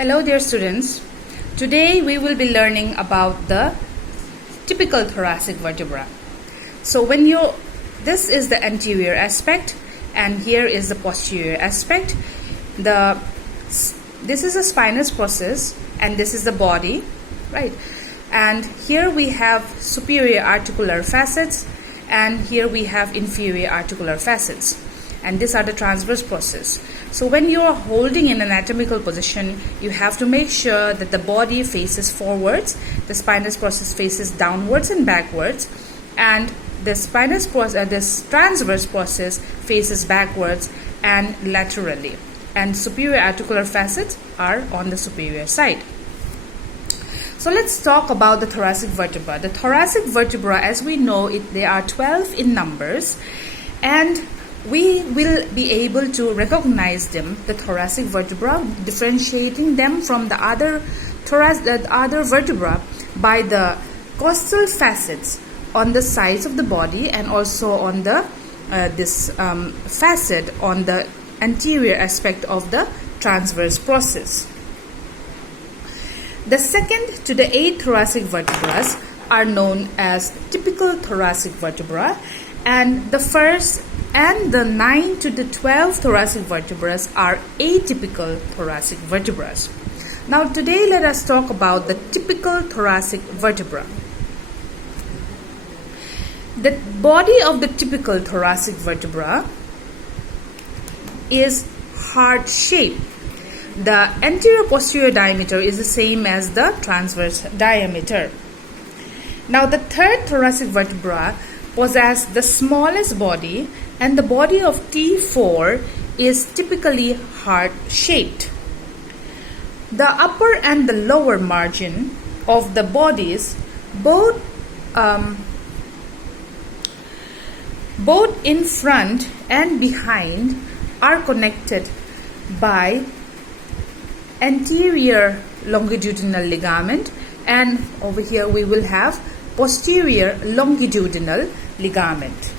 Hello dear students, today we will be learning about the typical thoracic vertebra. So this is the anterior aspect and here is the posterior aspect. This is a spinous process and this is the body, right? And here we have superior articular facets and here we have inferior articular facets. And these are the transverse process. So when you are holding in an anatomical position, you have to make sure that the body faces forwards, the spinous process faces downwards and backwards, and this transverse process faces backwards and laterally. And superior articular facets are on the superior side. So let's talk about the thoracic vertebra. The thoracic vertebra, as we know, they are 12 in numbers, and we will be able to recognize them, the thoracic vertebra, differentiating them from the other vertebra by the costal facets on the sides of the body and also on the facet on the anterior aspect of the transverse process. The 2nd to the 8th thoracic vertebrae are known as typical thoracic vertebra, and the 1st and the 9 to the 12 thoracic vertebrae are atypical thoracic vertebrae. Now today let us talk about the typical thoracic vertebra. The body of the typical thoracic vertebra is heart-shaped. The anterior-posterior diameter is the same as the transverse diameter. Now the 3rd thoracic vertebra possess the smallest body, and the body of T4 is typically heart-shaped. The upper and the lower margin of the bodies, both in front and behind, are connected by anterior longitudinal ligament, and over here we will have posterior longitudinal ligament.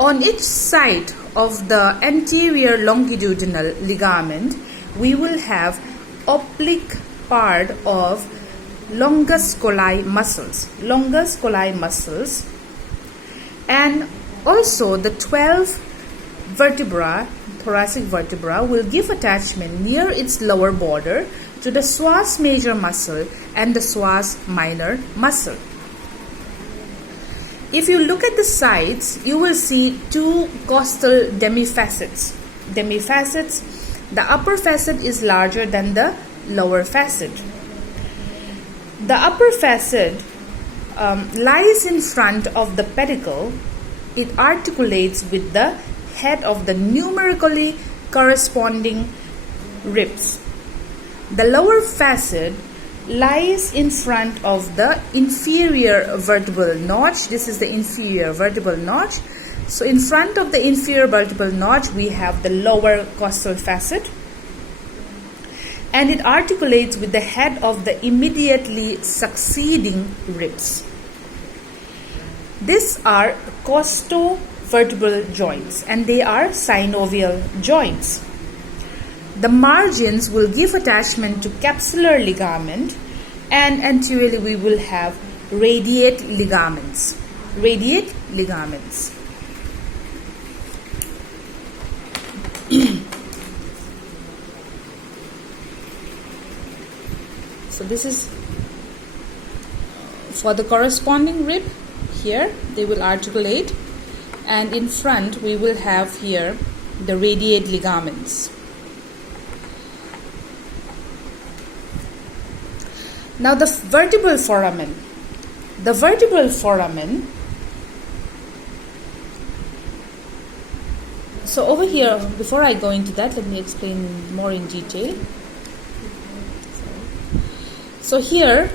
On each side of the anterior longitudinal ligament, we will have oblique part of longus colli muscles, and also the 12 thoracic vertebra will give attachment near its lower border to the psoas major muscle and the psoas minor muscle. If you look at the sides, you will see two costal demifacets. The upper facet is larger than the lower facet. The upper facet lies in front of the pedicle. It articulates with the head of the numerically corresponding ribs. The lower facet lies in front of the inferior vertebral notch. This is the inferior vertebral notch. So in front of the inferior vertebral notch, we have the lower costal facet, and it articulates with the head of the immediately succeeding ribs. These are costovertebral joints, and they are synovial joints. The margins will give attachment to capsular ligament, and anteriorly we will have radiate ligaments. So this is for the corresponding rib. Here they will articulate, and in front we will have here the radiate ligaments. Now the vertebral foramen. The vertebral foramen. So over here, before I go into that, let me explain more in detail. So here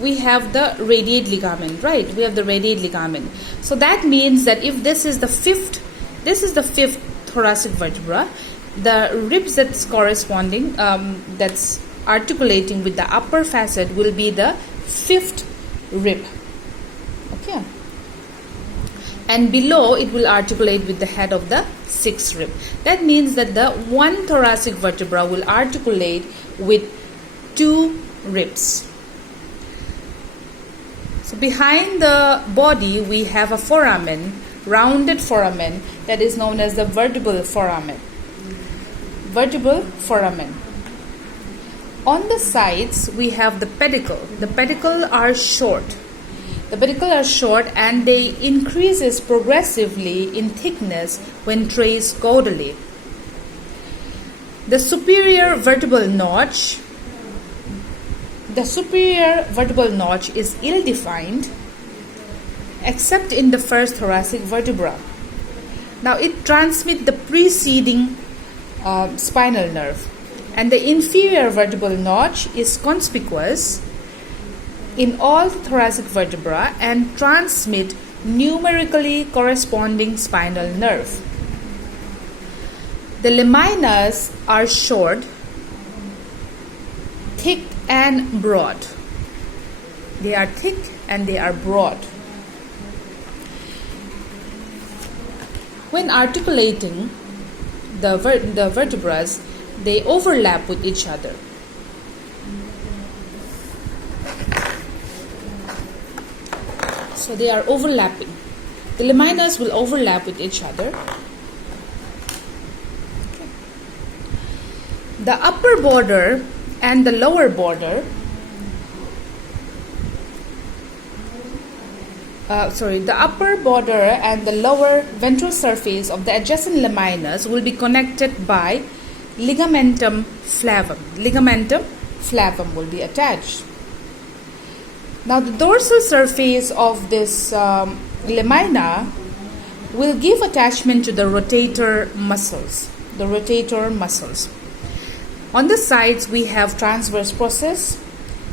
we have the radiate ligament, right? We have the radiate ligament. So that means that if this is the fifth thoracic vertebra, the ribs that's corresponding, that's articulating with the upper facet will be the 5th rib. Okay. and below it will articulate with the head of the sixth rib. That means that the one thoracic vertebra will articulate with two ribs. So behind the body we have a foramen, rounded foramen, that is known as the vertebral foramen. Vertebral foramen. On the sides we have the pedicle. The pedicle are short. The pedicle are short and they increases progressively in thickness when traced caudally. The superior vertebral notch is ill-defined except in the first thoracic vertebra. Now it transmits the preceding spinal nerve, and the inferior vertebral notch is conspicuous in all thoracic vertebra and transmit numerically corresponding spinal nerve. The laminas are short, thick and broad. They are thick and they are broad. When articulating the vertebrae, they overlap with each other. So they are overlapping. The laminas will overlap with each other. Okay. The upper border and the lower border, the upper border and the lower ventral surface of the adjacent laminas will be connected by ligamentum flavum. Ligamentum flavum will be attached. Now the dorsal surface of this lamina will give attachment to the rotator muscles. The rotator muscles. On the sides we have transverse process.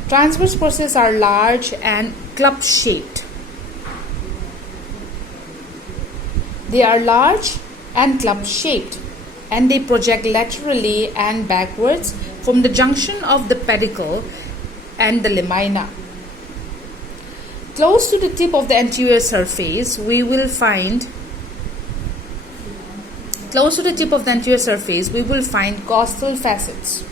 Transverse process are large and club shaped. They are large and club shaped and they project laterally and backwards from the junction of the pedicle and the lamina. Close to the tip of the anterior surface, we will find costal facets.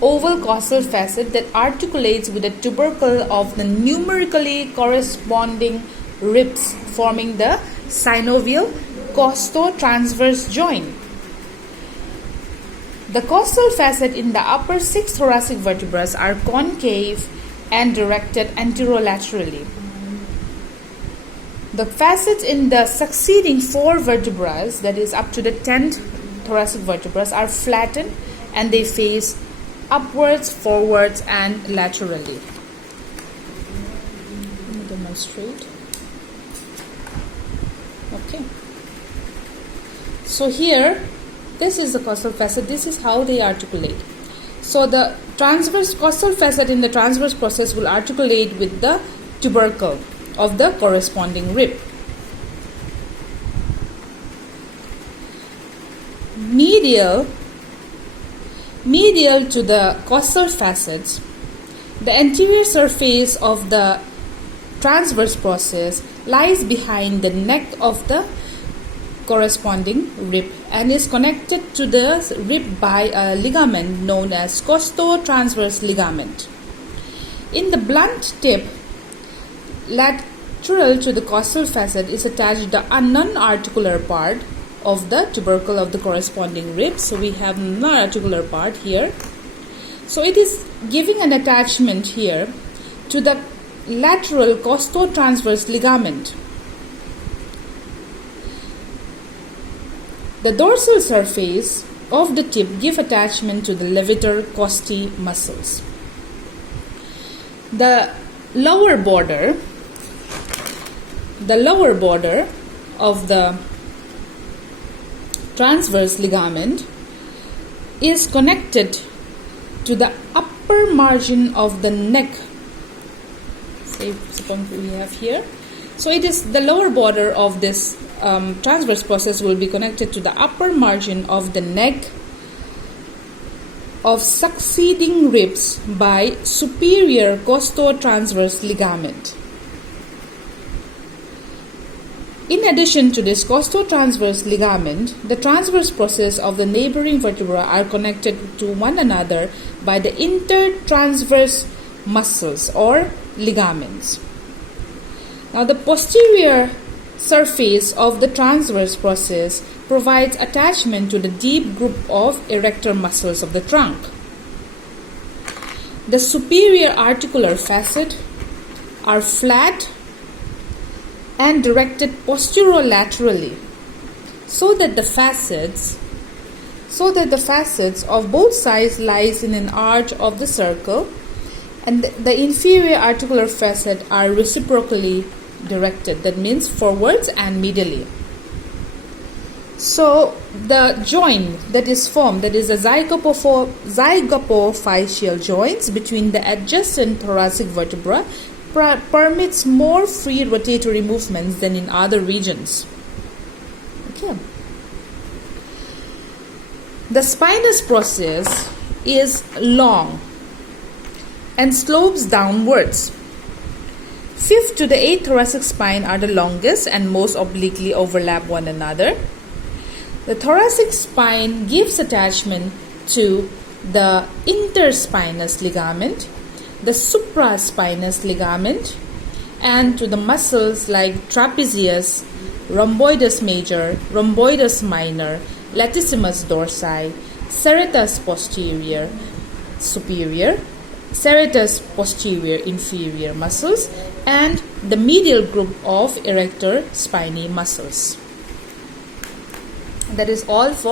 Oval costal facet that articulates with the tubercle of the numerically corresponding ribs forming the synovial costo-transverse joint. The costal facet in the upper six thoracic vertebrae are concave and directed anterolaterally. The facets in the succeeding four vertebrae, that is up to the 10th thoracic vertebrae, are flattened and they face upwards, forwards and laterally. Let me demonstrate. Okay. So here, this is the costal facet. This is how they articulate. So the transverse costal facet in the transverse process will articulate with the tubercle of the corresponding rib. Medial to the costal facets, the anterior surface of the transverse process lies behind the neck of the corresponding rib and is connected to the rib by a ligament known as costo-transverse ligament. In the blunt tip, lateral to the costal facet is attached the non-articular part of the tubercle of the corresponding rib. So we have non-articular part here. So it is giving an attachment here to the lateral costo-transverse ligament. The dorsal surface of the tip give attachment to the levator costi muscles. The lower border of the transverse ligament is connected to the upper margin of the neck. Suppose we have here. So it is the lower border of this transverse process will be connected to the upper margin of the neck of succeeding ribs by superior costo-transverse ligament. In addition to this costotransverse ligament, the transverse process of the neighboring vertebrae are connected to one another by the intertransverse muscles or ligaments. Now, the posterior surface of the transverse process provides attachment to the deep group of erector muscles of the trunk. The superior articular facet are flat and directed posterolaterally so that the facets of both sides lies in an arch of the circle, and the inferior articular facet are reciprocally directed, that means forwards and medially. So the joint that is formed, that is a zygapophyseal joints between the adjacent thoracic vertebra, permits more free rotatory movements than in other regions. Okay. The spinous process is long and slopes downwards. 5th to the 8th thoracic spine are the longest and most obliquely overlap one another. The thoracic spine gives attachment to the interspinous ligament, the supraspinous ligament, and to the muscles like trapezius, rhomboidus major, rhomboidus minor, latissimus dorsi, serratus posterior superior, serratus posterior inferior muscles, and the medial group of erector spinae muscles. That is all for